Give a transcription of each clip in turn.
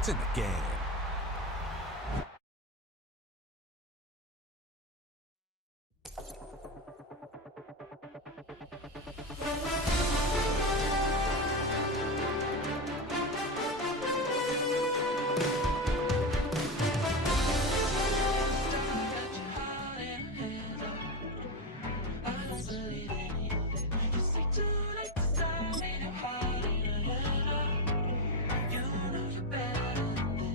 It's in the game.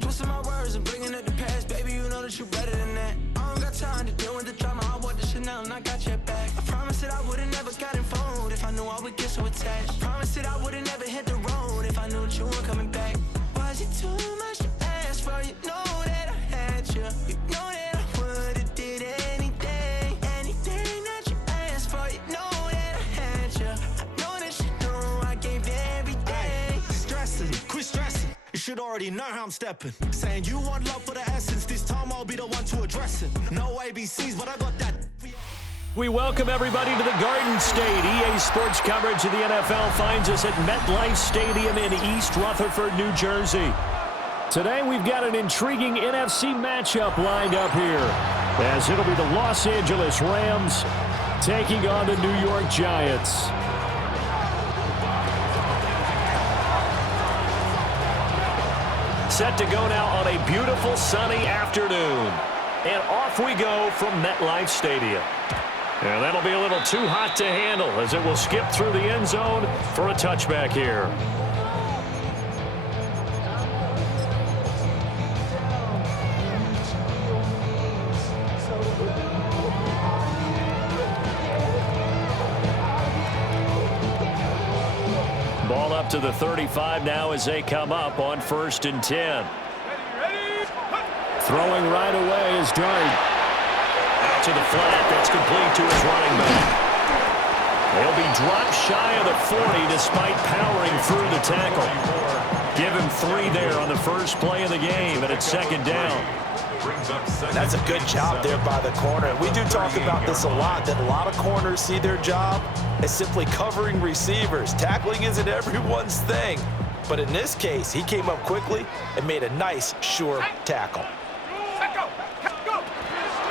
Twisting my words and bringing up the past, baby, you know that you're better than that. I don't got time to deal with the drama, I want the Chanel and I got your back. I promised that I would've never got involved if I knew I would get so attached. I promised that I would've never hit the road if I knew that you weren't coming back. Was it too much to ask for? You know that I had you. You know that I would've did anything, anything that you asked for. You know that I had you. I know that you know I gave everything. Stressing, quit stressing. You should already know how I'm stepping. Saying you want love for the essence. This time I'll be the one to address it. No ABCs, but I got that. We welcome everybody to the Garden State. EA Sports coverage of the NFL finds us at MetLife Stadium in East Rutherford, New Jersey. Today we've got an intriguing NFC matchup lined up here, as it'll be the Los Angeles Rams taking on the New York Giants. Set to go now on a beautiful sunny afternoon. And off we go from MetLife Stadium. And that'll be a little too hot to handle as it will skip through the end zone for a touchback here. Ball up to the 35 now as they come up on 1st and 10. Throwing right away is Dart. Out to the flat. That's complete to his running back. They'll be dropped shy of the 40 despite powering through the tackle. Give him 3 there on the first play of the game, and it's 2nd down. That's a good job there by the corner. We do talk about this a lot, that a lot of corners see their job as simply covering receivers. Tackling isn't everyone's thing. But in this case, he came up quickly and made a nice, sure tackle.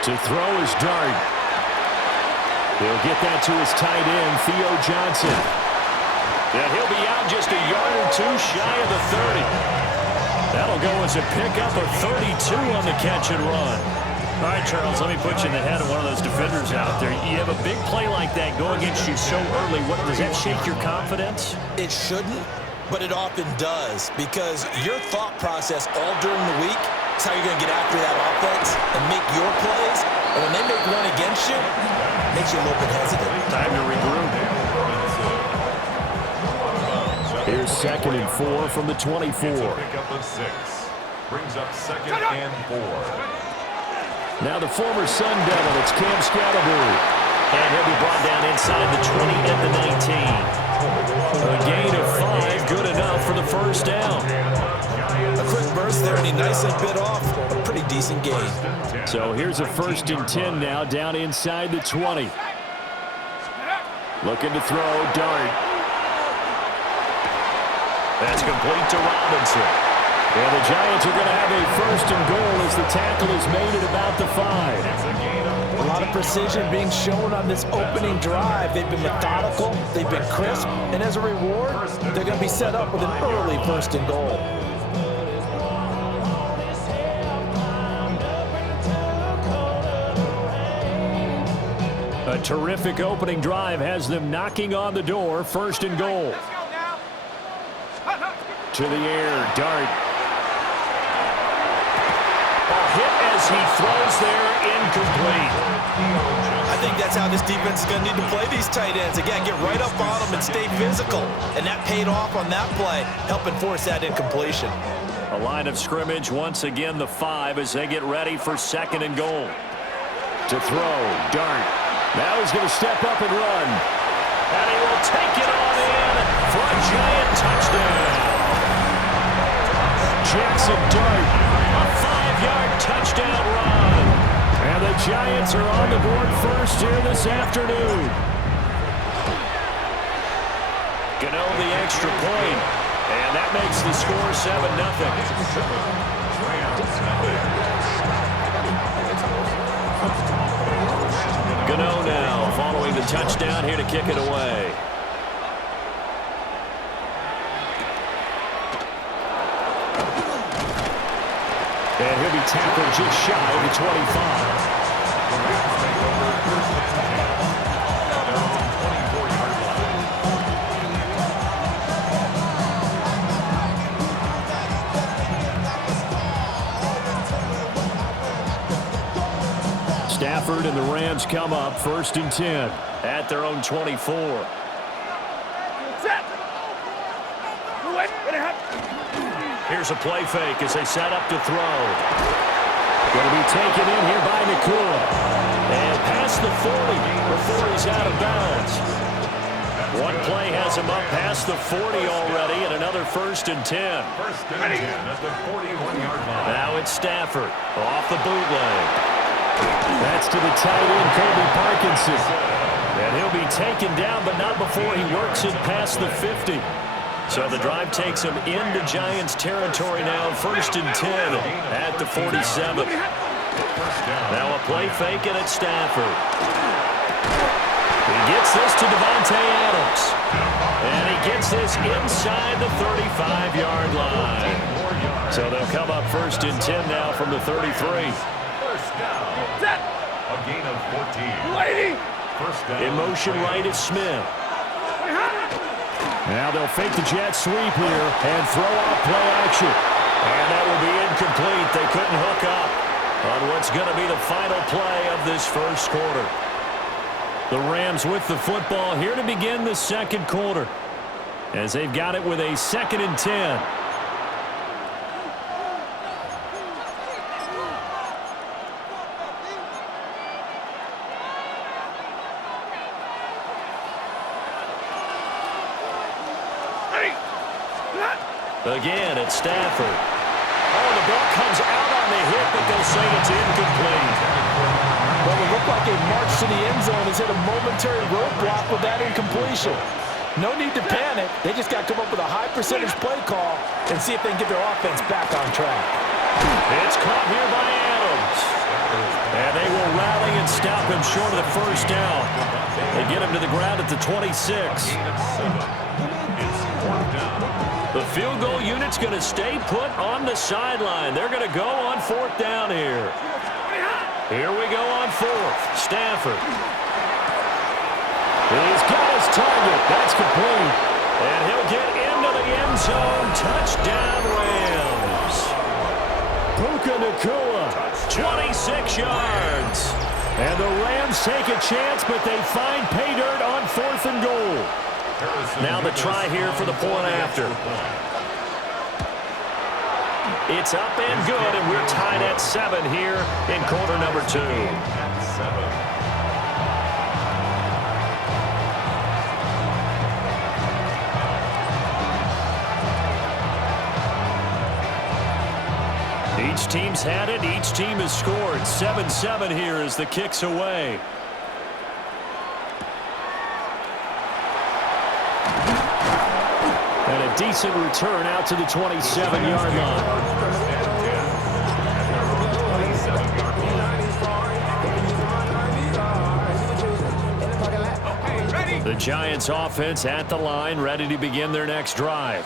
To throw is Dart. He'll get that to his tight end, Theo Johnson. And he'll be out just a yard or 2 shy of the 30. That'll go as a pickup of 32 on the catch and run. All right, Charles, let me put you in the head of one of those defenders out there. You have a big play like that go against you so early. What, does that shake your confidence? It shouldn't, but it often does, because your thought process all during the week is how you're going to get after that offense and make your plays. And when they make one against you, it makes you a little bit hesitant. Time to regroup. Here's 2nd and 4 from the 24. Pickup of 6. Brings up 2nd and 4. Now the former Sun Devil, it's Cam Scatterbury. And he'll be brought down inside the 20 at the 19. A gain of 5, good enough for the first down. A quick burst there, and he nicely bit off a pretty decent gain. So here's a 1st and 10 now, down inside the 20. Looking to throw, Dart. That's complete to Robinson. And the Giants are going to have a 1st and goal as the tackle is made at about the 5. A lot of precision being shown on this opening drive. They've been methodical, they've been crisp, and as a reward, they're going to be set up with an early 1st and goal. A terrific opening drive has them knocking on the door. 1st and goal. To the air, Dart. A hit as he throws there, incomplete. I think that's how this defense is going to need to play these tight ends. Again, get right up on them and stay physical. And that paid off on that play, helping force that incompletion. A line of scrimmage, once again the 5 as they get ready for 2nd and goal. To throw, Dart. Now he's going to step up and run. And he will take it on in for a Giant touchdown. Jackson Dart, a 5-yard touchdown run. And the Giants are on the board first here this afternoon. Gano the extra point. And that makes the score 7-0. Gano now following the touchdown here to kick it away. And he'll be tackled just shy of the 25. Stafford and the Rams come up 1st and 10 at their own 24. Here's a play fake as they set up to throw. Going to be taken in here by Nakua. And past the 40 before he's out of bounds. One play has him up past the 40 already, and another 1st and 10. 1st and 10 at the 41-yard line. Now it's Stafford off the bootleg. That's to the tight end, Kobe Parkinson. And he'll be taken down, but not before he works it past the 50. So the drive takes him into Giants territory now, 1st and 10 at the 47. Now a play fake, and it's Stafford. He gets this to Devontae Adams. And he gets this inside the 35-yard line. So they'll come up 1st and 10 now from the 33. First down. A gain of 14. First down. In motion right is Smith. Now they'll fake the jet sweep here and throw out play action. And that will be incomplete. They couldn't hook up on what's going to be the final play of this first quarter. The Rams with the football here to begin the second quarter, as they've got it with a 2nd and 10. Again, it's Stafford. Oh, the ball comes out on the hit, but they'll say it's incomplete. Well, it looked like a march to the end zone has hit a momentary roadblock with that incompletion. No need to panic. They just got to come up with a high percentage play call and see if they can get their offense back on track. It's caught here by Adams. And they will rally and stop him short of the first down. They get him to the ground at the 26. The field goal unit's going to stay put on the sideline. They're going to go on 4th down here. Here we go on 4th. Stafford. He's got his target. That's complete. And he'll get into the end zone. Touchdown, Rams. Puka Nakua, 26 yards. And the Rams take a chance, but they find pay dirt on 4th and goal. Now the try here for the point after. It's up and good, and we're tied at 7 here in quarter number 2. Each team's had it. Each team has scored. 7-7 here as the kick's away. And a decent return out to the 27-yard line. The Giants offense at the line, ready to begin their next drive.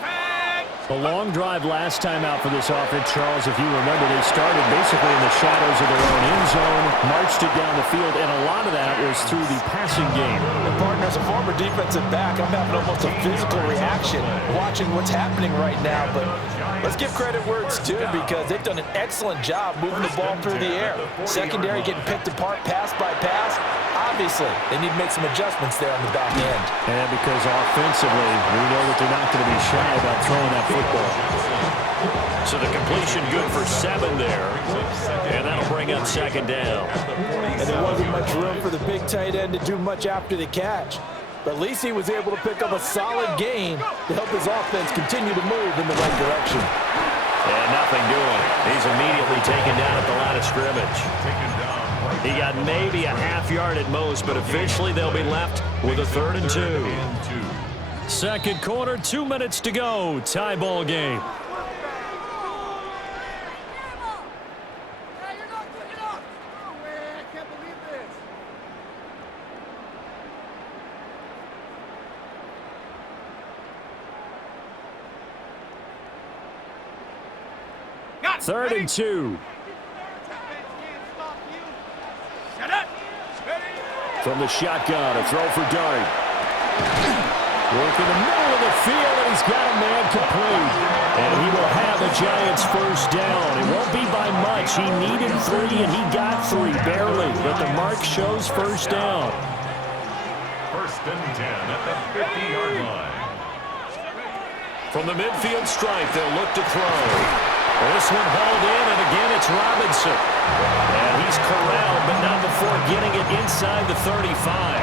A long drive last time out for this offense, Charles. If you remember, they started basically in the shadows of their own end zone, marched it down the field, and a lot of that was through the passing game. And partner, as a former defensive back, I'm having almost a physical reaction watching what's happening right now. But let's give credit where it's due, because they've done an excellent job moving the ball through the air. Secondary getting picked apart pass by pass. Obviously, they need to make some adjustments there on the back end. And because offensively, we know that they're not going to be shy about throwing that football. So the completion good for 7 there. And that'll bring up 2nd down. And there wasn't much room for the big tight end to do much after the catch. But at least he was able to pick up a solid gain to help his offense continue to move in the right direction. And nothing doing. He's immediately taken down at the line of scrimmage. He got maybe a half yard at most, but officially they'll be left with a 3rd and 2. Second quarter, 2 minutes to go. Tie ball game. Third and 2. From the shotgun, a throw for Dart. Work in the middle of the field, and he's got a man complete. And he will have a Giants first down. It won't be by much. He needed 3, and he got 3, barely. But the mark shows first down. First and 10 at the 50-yard line. From the midfield stripe, they'll look to throw. This one hauled in, and again it's Robinson. And he's corralled, but not before getting it inside the 35.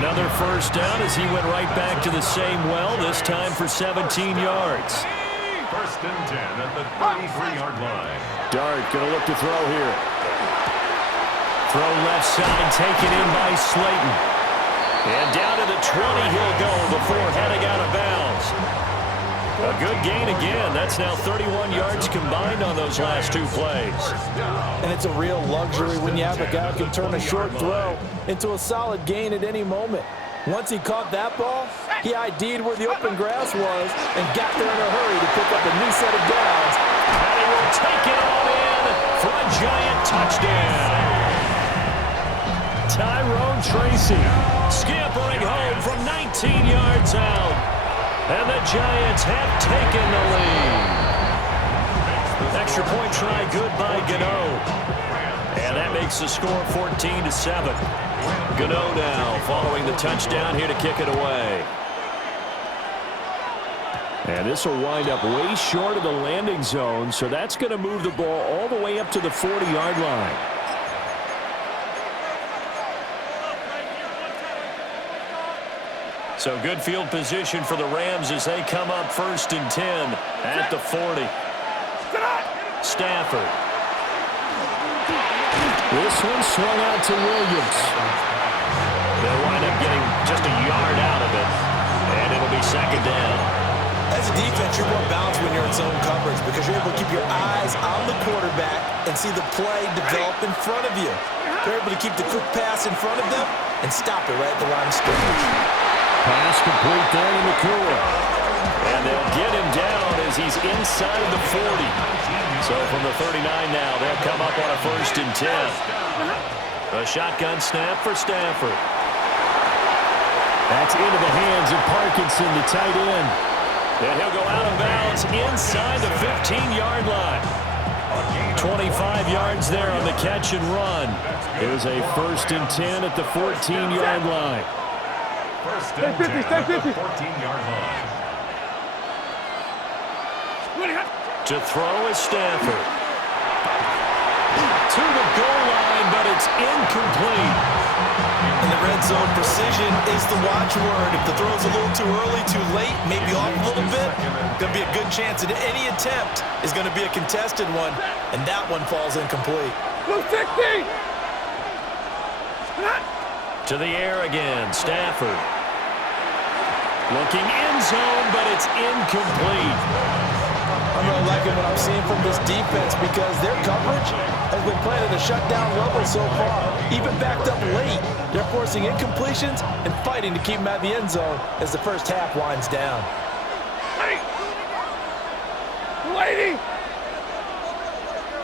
Another first down as he went right back to the same well, this time for 17 yards. First and 10 at the 33-yard line. Dart going to look to throw here. Throw left side, taken in by Slayton. And down to the 20 he'll go before heading out of bounds. A good gain again. That's now 31 yards combined on those last 2 plays. And it's a real luxury when you have a guy who can turn a short throw into a solid gain at any moment. Once he caught that ball, he ID'd where the open grass was and got there in a hurry to pick up a new set of downs. And he will take it all in for a Giant touchdown. Tyrone Tracy scampering home from 19 yards out. And the Giants have taken the lead. Extra point try good by Gano. And that makes the score 14-7. Gano now following the touchdown here to kick it away. And this will wind up way short of the landing zone, so that's going to move the ball all the way up to the 40-yard line. So good field position for the Rams as they come up first and 10 at the 40. Stafford. This one swung out to Williams. They'll wind up getting just a yard out of it. And it'll be second down. As a defense, you're more balanced when you're in zone coverage because you're able to keep your eyes on the quarterback and see the play develop in front of you. You're able to keep the quick pass in front of them and stop it right at the line of scrimmage. Pass complete there in the cooler. And they'll get him down as he's inside the 40. So from the 39 now, they'll come up on a first and 10. A shotgun snap for Stafford. That's into the hands of Parkinson, the tight end. And he'll go out of bounds inside the 15-yard line. 25 yards there on the catch and run. It was a first and 10 at the 14-yard line. First and 10 at the 14-yard line. To throw is Stafford. To the goal line, but it's incomplete. In the red zone, precision is the watchword. If the throw's a little too early, too late, maybe off a little bit, going to be a good chance that any attempt is going to be a contested one, and that one falls incomplete. Blue 60! To the air again, Stafford. Looking end zone, but it's incomplete. I'm really liking what I'm seeing from this defense because their coverage has been playing at a shutdown level so far. Even backed up late, they're forcing incompletions and fighting to keep them out of the end zone as the first half winds down. Hey! Lady!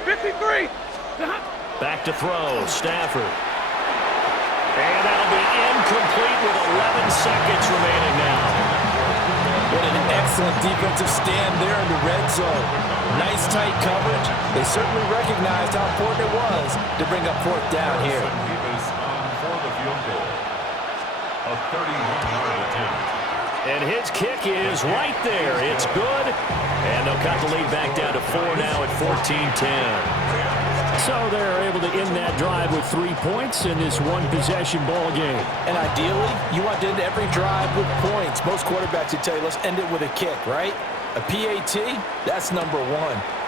53! Back to throw, Stafford. And that'll be incomplete with 11 seconds remaining now. What an excellent defensive stand there in the red zone. Nice tight coverage. They certainly recognized how important it was to bring up fourth down here. For the field goal. A 31-yard attempt. And his kick is right there. It's good. And they'll cut the lead back down to 4 now at 14-10. So they're able to end that drive with 3 points in this one-possession ball game. And ideally, you want to end every drive with points. Most quarterbacks would tell you, let's end it with a kick, right? A PAT, that's number 1.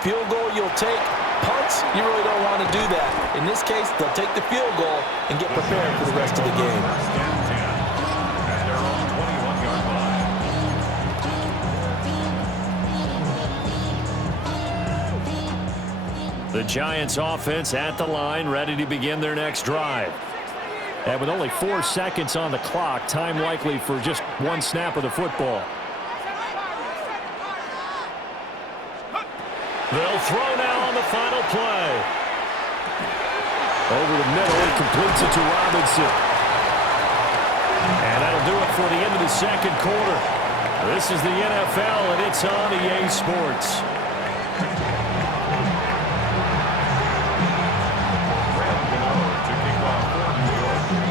Field goal you'll take. Punts, you really don't want to do that. In this case, they'll take the field goal and get prepared for the rest of the game. At their own 21-yard line. The Giants offense at the line, ready to begin their next drive. And with only 4 seconds on the clock, time likely for just one snap of the football. They'll throw now on the final play. Over the middle, he completes it to Robinson. And that'll do it for the end of the second quarter. This is the NFL, and it's on EA Sports.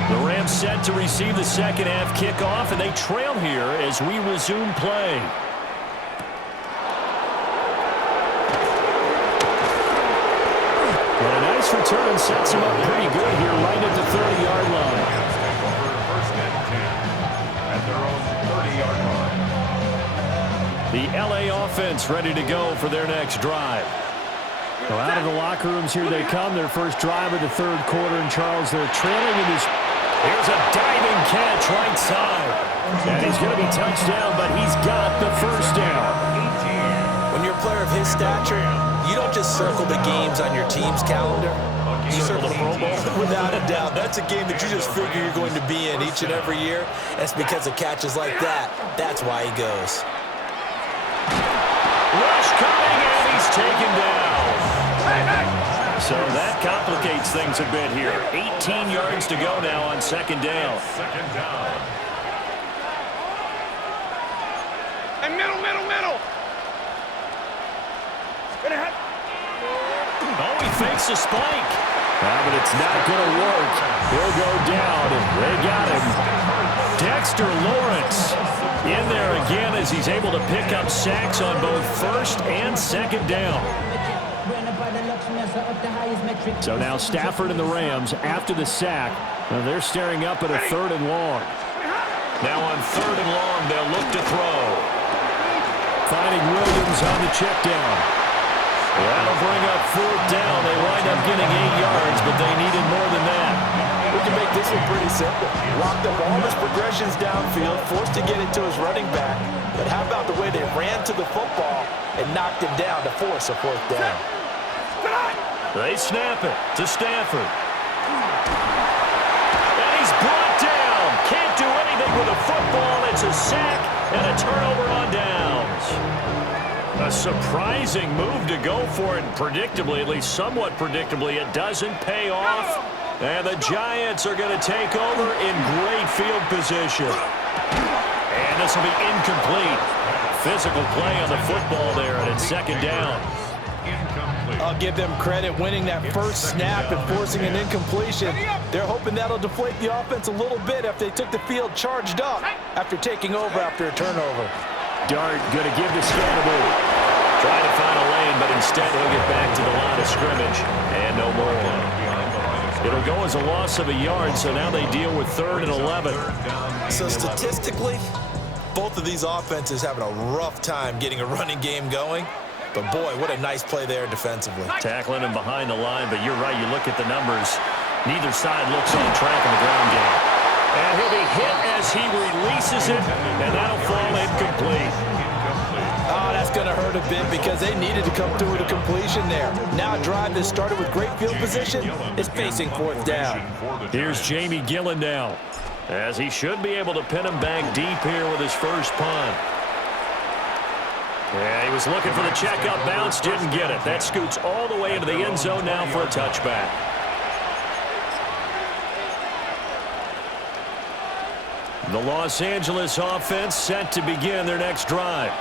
The Rams set to receive the second half kickoff, and they trail here as we resume play. And a nice return sets him up pretty good here right at the 30-yard line. First and 10 at their own 30-yard line. The LA offense ready to go for their next drive. Well, out of the locker rooms here they come. Their first drive of the third quarter. And Charles, they're trailing in this. Here's a diving catch right side. And he's going to be touched down, but he's got the first down. When you're a player of his stature, you don't just circle the games on your team's calendar. You circle the Pro Bowl. Without a doubt. That's a game that you just figure you're going to be in each and every year. That's because of catches like that. That's why he goes. Rush coming, and he's taken down. So that complicates things a bit here. 18 yards to go now on second down. Second down. And middle. Oh, he fakes a spike. But it's not going to work. He'll go down, and they got him. Dexter Lawrence in there again as he's able to pick up sacks on both first and second down. So now Stafford and the Rams after the sack. They're staring up at a 3rd and long. Now on 3rd and long, they'll look to throw. Finding Williams on the check down. That'll bring up 4th down. They wind up getting 8 yards, but they needed more than that. We can make this one pretty simple. Locked up all his progressions downfield, forced to get it to his running back. But how about the way they ran to the football and knocked him down to force a 4th down? They snap it to Stafford. And he's brought down. Can't do anything with a football. It's a sack and a turnover on downs. A surprising move to go for it, and predictably, at least somewhat predictably, it doesn't pay off. And the Giants are going to take over in great field position. And this will be incomplete. Physical play on the football there, and it's second down. I'll give them credit winning that first snap and forcing an incompletion. They're hoping that'll deflate the offense a little bit after they took the field charged up after taking over after a turnover. Dart going to give to Scannable. Trying to find a lane, but instead he'll get back to the line of scrimmage. And no more. It'll go as a loss of a yard, so now they deal with 3rd and 11. So statistically, both of these offenses having a rough time getting a running game going. But boy, what a nice play there defensively. Tackling him behind the line, but you're right, you look at the numbers. Neither side looks on track in the ground game. And he'll be hit as he releases it, and that'll fall incomplete. Oh, that's going to hurt a bit because they needed to come through with a completion there. Now a drive that started with great field position is facing 4th down. Here's Jamie Gillen now, as he should be able to pin him back deep here with his first punt. Yeah, he was looking for the check-up bounce, didn't get it. That scoots all the way into the end zone now for a touchback. The Los Angeles offense set to begin their next drive.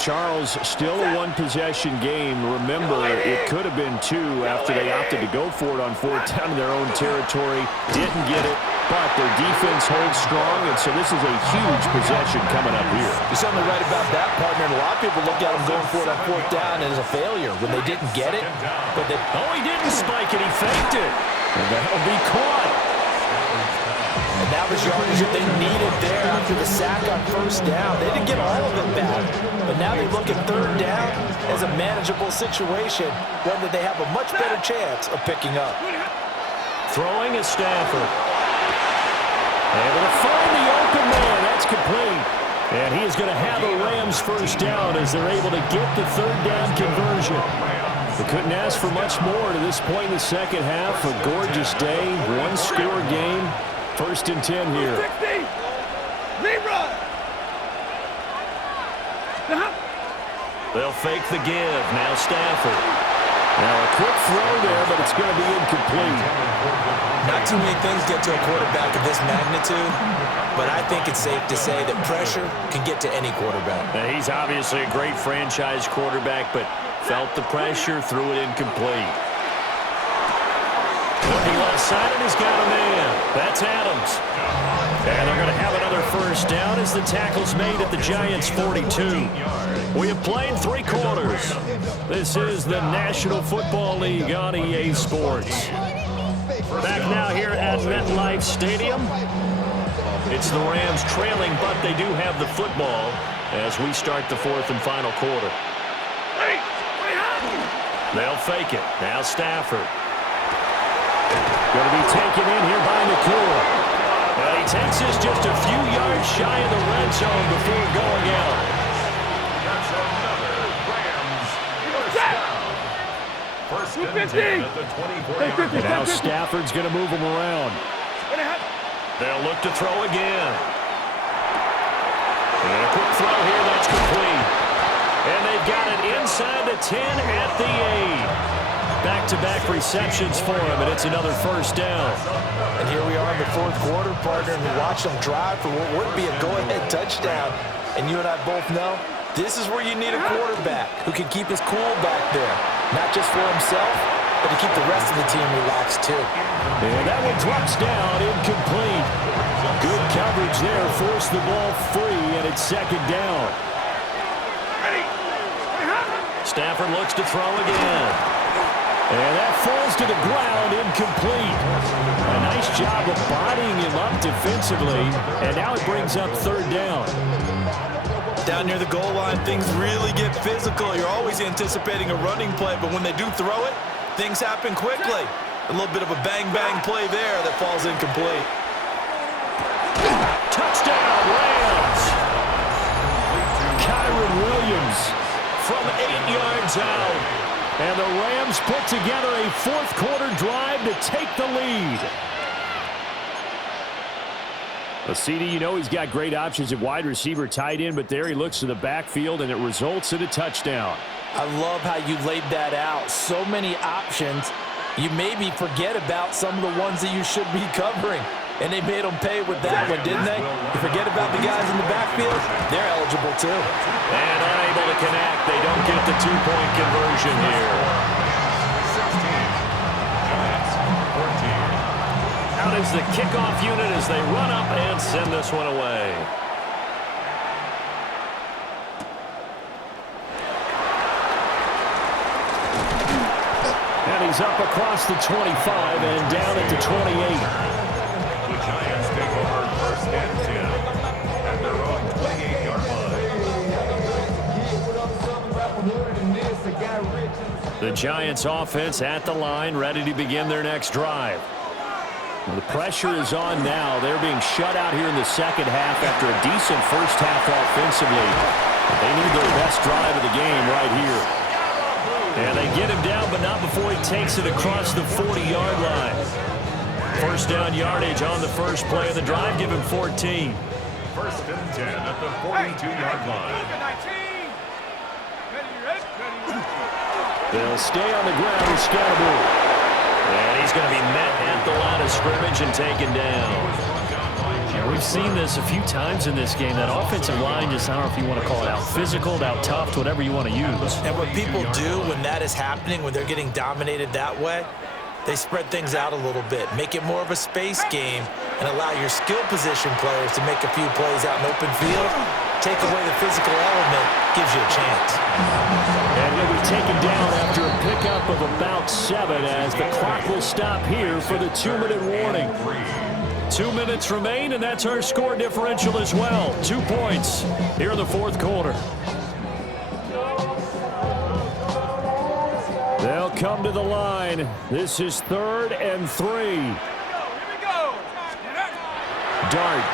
Charles, still a one-possession game. Remember, it could have been 2 after they opted to go for it on 4th down in their own territory. Didn't get it, but their defense holds strong, and so this is a huge possession coming up here. You're certainly right about that, partner. And a lot of people look at them going for it on 4th down as a failure when they didn't get it. But he didn't spike it. He faked it. And that'll be caught. And that was yardage that they needed there after the sack on 1st down. They didn't get all of it back, but now they look at 3rd down as a manageable situation, one that they have a much better chance of picking up. Throwing is Stafford. Able to find the open man. That's complete. And he is going to have a Rams first down as they're able to get the 3rd down conversion. We couldn't ask for much more to this point in the second half. A gorgeous day, one-score game. 1st and 10 here. 60. Libra. They'll fake the give. Now Stafford. Now a quick throw there, but it's going to be incomplete. Not too many things get to a quarterback of this magnitude, but I think it's safe to say that pressure can get to any quarterback. Now, he's obviously a great franchise quarterback, but felt the pressure, threw it incomplete. Looking left side, and he's got a man. That's Adams. And they're going to have another first down as the tackle's made at the Giants' 42. We have played 3 quarters. This is the National Football League on EA Sports. Back now here at MetLife Stadium. It's the Rams trailing, but they do have the football as we start the 4th and final quarter. They'll fake it. Now Stafford. Going to be taken in here by Nakua. And he takes us just a few yards shy of the red zone before going out. That's another Rams first down. 1st and 10 at the 24-yard line. Now Stafford's going to move him around. They'll look to throw again. And a quick throw here, that's complete. And they've got it inside the 10 at the 8. Back-to-back receptions for him, and it's another first down. And here we are in the 4th quarter, partner, and we watch them drive for what would be a go-ahead touchdown. And you and I both know this is where you need a quarterback who can keep his cool back there, not just for himself, but to keep the rest of the team relaxed too. And that one drops down, incomplete. Good coverage there, forced the ball free, and it's 2nd down. Stafford looks to throw again. And that falls to the ground, incomplete. A nice job of bodying him up defensively, and now it brings up 3rd down. Down near the goal line, things really get physical. You're always anticipating a running play, but when they do throw it, things happen quickly. A little bit of a bang-bang play there that falls incomplete. Touchdown, Rams! Kyron Williams from 8 yards out. And the Rams put together a 4th quarter drive to take the lead. A CD, you know he's got great options at wide receiver, tight end, but there he looks to the backfield, and it results in a touchdown. I love how you laid that out. So many options. You maybe forget about some of the ones that you should be covering. And they made them pay with that one, didn't they? You forget about the guys in the backfield, they're eligible too. And unable to connect. They don't get the 2-point conversion here. 16, Giants 14. Out is the kickoff unit as they run up and send this one away. And he's up across the 25 and down at the 28. The Giants take over 1st and 10 at their own 28-yard line. The Giants offense at the line, ready to begin their next drive. Well, the pressure is on now. They're being shut out here in the second half after a decent first half offensively. They need their best drive of the game right here. And they get him down, but not before he takes it across the 40-yard line. First down yardage on the first play of the drive. Give him 14. 1st and 10 at the 42-yard line. They'll stay on the ground with Scatterbury. And he's going to be met at the line of scrimmage and taken down. Yeah, we've seen this a few times in this game. That offensive line just, I don't know if you want to call it out physical, out tough, whatever you want to use. And what people do when that is happening, when they're getting dominated that way, they spread things out a little bit, make it more of a space game, and allow your skill position players to make a few plays out in open field. Take away the physical element, gives you a chance. And he'll be taken down after a pickup of about 7 as the clock will stop here for the 2-minute warning. 2 minutes remain, and that's our score differential as well. 2 points here in the 4th quarter. They'll come to the line. This is 3rd and 3. Here we go. Dart.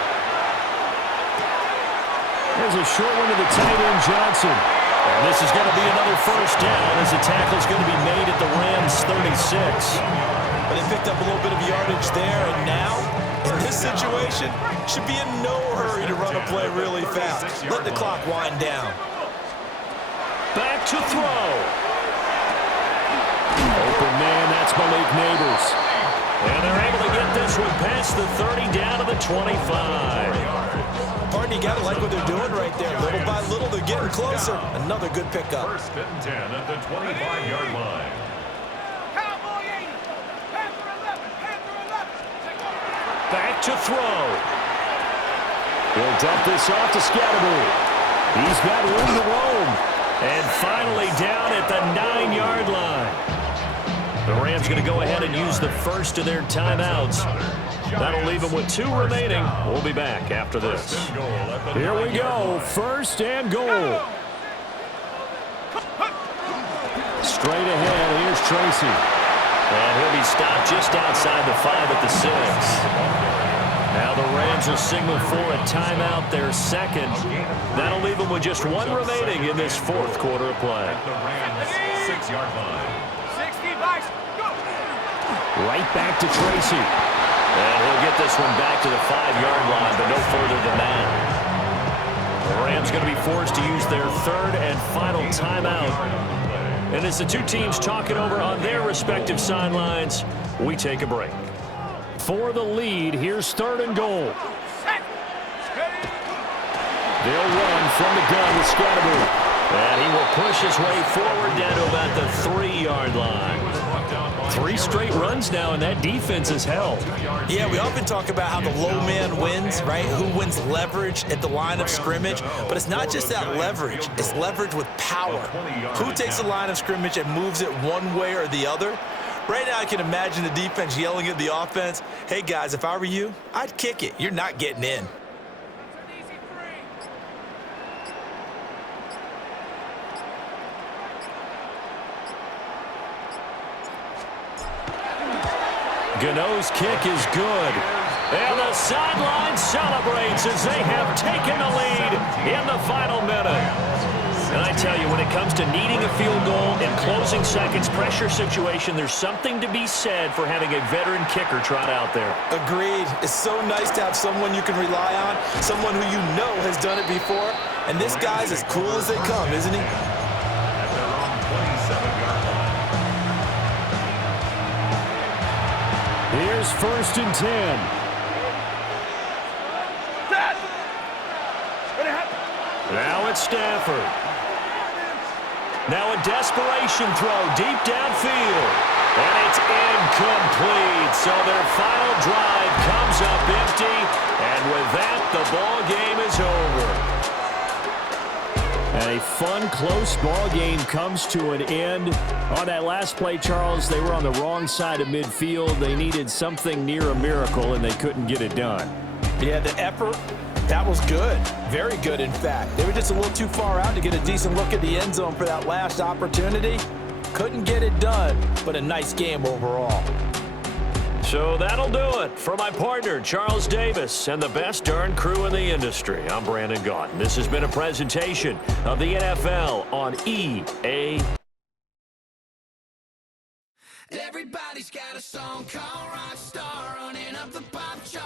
There's a short one to the tight end, Johnson. And this is going to be another first down as the tackle is going to be made at the Rams' 36. But they picked up a little bit of yardage there, and now, in this situation, should be in no hurry to run a play really fast. Let the clock wind down. Back to throw. Open man, that's Malik Neighbors. And they're able to get this one past the 30 down to the 25. Pardon, you got to like what they're doing right there. Little by little, they're getting closer. Another good pickup. First and 10 at the 25-yard line. Cowboy 80. Panther 11. Panther 11. Take over. Back to throw. He'll dump this off to Scatterbury. He's got room to roam. And finally down at the 9-yard line. The Rams going to go ahead and use the first of their timeouts. That'll leave them with 2 remaining. We'll be back after this. Here we go. First and goal. Straight ahead. Here's Tracy. And he'll be stopped just outside the 5 at the 6. Now the Rams will signal for a timeout, their second. That'll leave them with just 1 remaining in this 4th quarter of play. At the Rams' 6-yard line. 60 bikes. Go. Right back to Tracy. And he'll get this one back to the 5-yard line, but no further than that. The Rams going to be forced to use their 3rd and final timeout. And as the 2 teams talking over on their respective sidelines, we take a break. For the lead, here's 3rd and goal. They'll run from the gun with Scatterbury. And he will push his way forward down to about the 3-yard line. 3 straight runs now, and that defense is held. Yeah, we often talk about how the low man wins, right? Who wins leverage at the line of scrimmage. But it's not just that leverage. It's leverage with power. Who takes the line of scrimmage and moves it one way or the other? Right now, I can imagine the defense yelling at the offense, hey, guys, if I were you, I'd kick it. You're not getting in. Gano's kick is good. And the sideline celebrates as they have taken the lead in the final minute. And I tell you, when it comes to needing a field goal in closing seconds, pressure situation, there's something to be said for having a veteran kicker trot out there. Agreed. It's so nice to have someone you can rely on, someone who you know has done it before. And this guy's as cool as they come, isn't he? At their own 27-yard line. Here's 1st and 10. Now it's Stafford. Now a desperation throw deep downfield. And it's incomplete. So their final drive comes up empty. And with that, the ball game is over. And a fun, close ball game comes to an end. On that last play, Charles, they were on the wrong side of midfield. They needed something near a miracle, and they couldn't get it done. Yeah, the effort, that was good. Very good, in fact. They were just a little too far out to get a decent look at the end zone for that last opportunity. Couldn't get it done, but a nice game overall. So that'll do it for my partner, Charles Davis, and the best darn crew in the industry. I'm Brandon Gaudin. This has been a presentation of the NFL on EA. Everybody's got a song called Rockstar running up the pop chart.